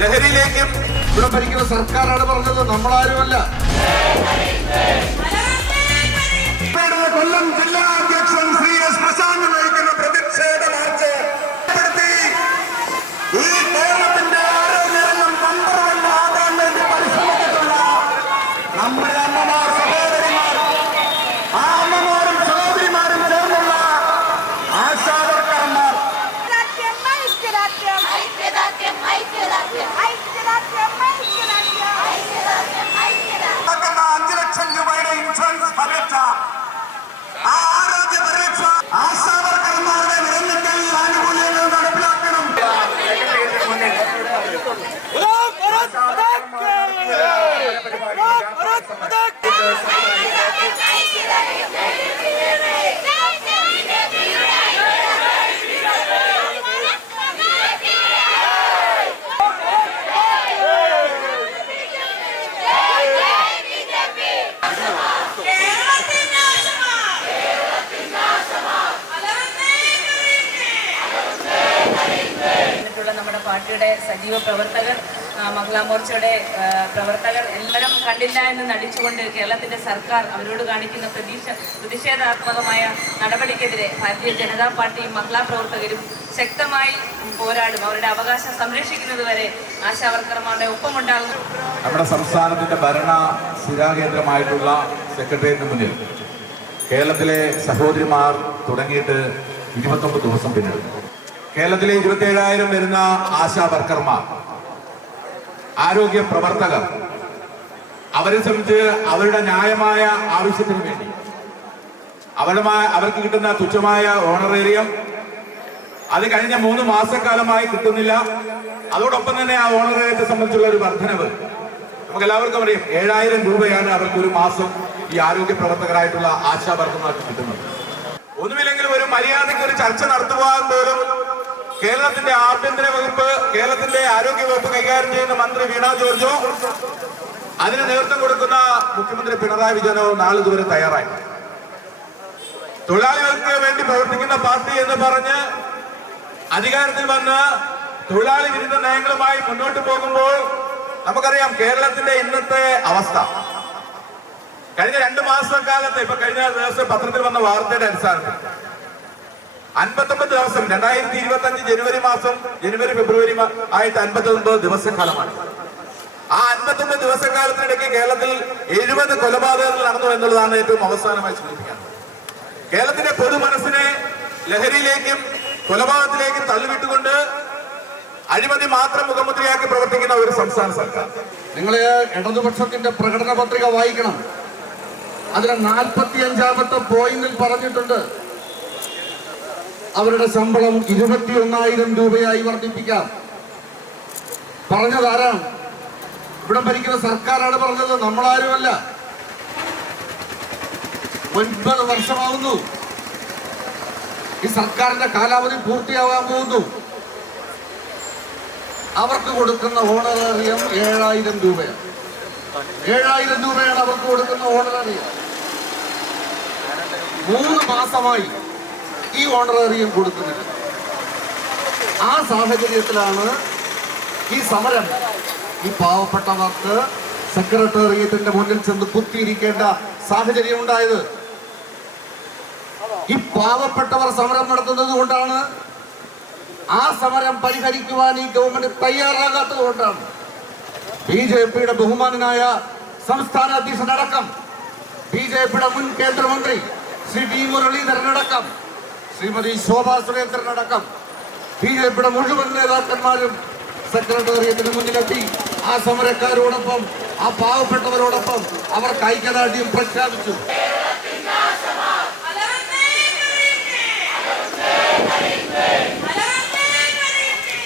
ലഹരിയിലേക്കും ഇവിടെ ഭരിക്കുന്ന സർക്കാരാണ് പറഞ്ഞത് നമ്മളാരുമല്ല കൊല്ലം പാർട്ടിയുടെ സജീവ പ്രവർത്തകർ മംഗളാ മോർച്ചയുടെ പ്രവർത്തകർ എല്ലാവരും കണ്ടില്ല എന്ന് നടിച്ചുകൊണ്ട് കേരളത്തിന്റെ സർക്കാർ അവരോട് കാണിക്കുന്ന പ്രതീക്ഷ പ്രതിഷേധാത്മകമായ നടപടിക്കെതിരെ ഭാരതീയ ജനതാ പാർട്ടിയും മംഗളാ പ്രവർത്തകരും ശക്തമായി പോരാടും. അവരുടെ അവകാശം സംരക്ഷിക്കുന്നത് വരെ ആശാവർക്കർമാരുടെ ഒപ്പമുണ്ടാകും. നമ്മുടെ സംസ്ഥാനത്തിന്റെ ഭരണ സ്ഥിരാകേന്ദ്രമായിട്ടുള്ള സെക്രട്ടേറിയറ്റിന് മുന്നിൽ കേരളത്തിലെ സഹോദരിമാർ തുടങ്ങിയിട്ട് ഇരുപത്തൊമ്പത് ദിവസം പിന്നിടുന്നു. കേരളത്തിലെ ഇരുപത്തിയേഴായിരം വരുന്ന ആശാ വർക്കർമാർ ആരോഗ്യ പ്രവർത്തകർ അവരെ സംബന്ധിച്ച് അവരുടെ ന്യായമായ ആവശ്യത്തിന് വേണ്ടി. അവരുടെ അവർക്ക് കിട്ടുന്ന തുച്ഛമായ ഓണറേറിയം അത് കഴിഞ്ഞ മൂന്ന് മാസക്കാലമായി കിട്ടുന്നില്ല. അതോടൊപ്പം തന്നെ ആ ഓണറേറിയത്തെ സംബന്ധിച്ചുള്ള ഒരു വർധനവ്. നമുക്ക് എല്ലാവർക്കും അറിയാം ഏഴായിരം രൂപയാണ് അവർക്ക് ഒരു മാസം ഈ ആരോഗ്യ പ്രവർത്തകരായിട്ടുള്ള ആശാ വർക്കർമാർക്ക് കിട്ടുന്നത്. ഒന്നുമില്ലെങ്കിലും ഒരു മര്യാദയ്ക്ക് ഒരു ചർച്ച നടത്തുവാൻ പോലും കേരളത്തിന്റെ ആഭ്യന്തര വകുപ്പ് കേരളത്തിന്റെ ആരോഗ്യ വകുപ്പ് കൈകാര്യം ചെയ്യുന്ന മന്ത്രി വീണ ജോർജോ. അതിന് നേതൃത്വം കൊടുക്കുന്ന മുഖ്യമന്ത്രി പിണറായി വിജയനോ നാളിതുവരെ തയ്യാറായി. തൊഴിലാളികൾക്ക് വേണ്ടി പ്രവർത്തിക്കുന്ന പാർട്ടി എന്ന് പറഞ്ഞ് അധികാരത്തിൽ വന്ന് തൊഴിലാളി വിരുദ്ധ നയങ്ങളുമായി മുന്നോട്ട് പോകുമ്പോൾ നമുക്കറിയാം കേരളത്തിന്റെ ഇന്നത്തെ അവസ്ഥ. കഴിഞ്ഞ രണ്ട് മാസക്കാലത്ത് ഇപ്പൊ കഴിഞ്ഞ ദിവസം പത്രത്തിൽ വന്ന വാർത്തയുടെ അടിസ്ഥാനത്തിൽ അൻപത്തൊമ്പത് ദിവസം രണ്ടായിരത്തി ഇരുപത്തി അഞ്ച് ജനുവരി മാസം ജനുവരി ഫെബ്രുവരി ആയിട്ട് അൻപത്തൊമ്പത് ദിവസക്കാലമാണ്. ആ അൻപത്തൊമ്പത് ദിവസക്കാലത്തിനിടയ്ക്ക് കേരളത്തിൽ എഴുപത് കൊലപാതകങ്ങൾ നടന്നു എന്നുള്ളതാണ് ഏറ്റവും അവസാനമായി സൂചിപ്പിക്കുന്നത് കേരളത്തിന്റെ പൊതുമനസ്സിനെ ലഹരിയിലേക്കും കൊലപാതകത്തിലേക്കും തള്ളിവിട്ടുകൊണ്ട് അഴിമതി മാത്രം മുഖമുദ്രയാക്കി പ്രവർത്തിക്കുന്ന ഒരു സംസ്ഥാന സർക്കാർ. നിങ്ങൾ ഇടതുപക്ഷത്തിന്റെ പ്രകടന പത്രിക വായിക്കണം. അതിലെ നാൽപ്പത്തി അഞ്ചാമത്തെ പോയിന്റിൽ പറഞ്ഞിട്ടുണ്ട്. അവരുടെ ശമ്പളം ഇരുപത്തി ഒന്നായിരം രൂപയായി വർദ്ധിപ്പിക്കാം. പറഞ്ഞത് ആരാണ് ഇവിടെ ഭരിക്കുന്ന സർക്കാരാണ് പറഞ്ഞത് നമ്മളാരുമല്ല. ഒൻപത് വർഷമാവുന്നു. ഈ സർക്കാരിന്റെ കാലാവധി പൂർത്തിയാവാൻ പോകുന്നു. അവർക്ക് കൊടുക്കുന്ന ഓണറേറിയം ഏഴായിരം രൂപയാണ്. ഏഴായിരം രൂപയാണ് അവർക്ക് കൊടുക്കുന്ന ഓണറേറിയം. മൂന്ന് മാസമായി ഈ ഓണറേറിയം കൊടുക്കുന്നില്ല ആ സാഹചര്യത്തിലാണ് ഈ സമരം ഈ പാവപ്പെട്ടവർക്ക് സെക്രട്ടേറിയറ്റിന്റെ മുന്നിൽ ചെന്ന് കുത്തിയിരിക്കേണ്ട സാഹചര്യം ഉണ്ടായത്. ഈ പാവപ്പെട്ടവർ സമരം നടത്തുന്നത് കൊണ്ടാണ്. ആ സമരം പരിഹരിക്കുവാൻ ഈ ഗവൺമെന്റ് തയ്യാറാകാത്തത് കൊണ്ടാണ്. ബി ജെ പിയുടെ ബഹുമാനനായ സംസ്ഥാന അധ്യക്ഷനടക്കം ബി ജെ പിയുടെ മുൻ കേന്ദ്രമന്ത്രി ശ്രീ വി മുരളീധരനടക്കം ശ്രീമതി ശോഭാ സുരേന്ദ്രനടക്കം ബി ജെ പിയുടെ മുഴുവൻ നേതാക്കന്മാരും സെക്രട്ടേറിയറ്റിന് മുന്നിലെത്തി. ആ സമരക്കാരോടൊപ്പം ആ പാവപ്പെട്ടവരോടൊപ്പം അവർക്ക് ഐക്യദാർഢ്യം പ്രഖ്യാപിച്ചു.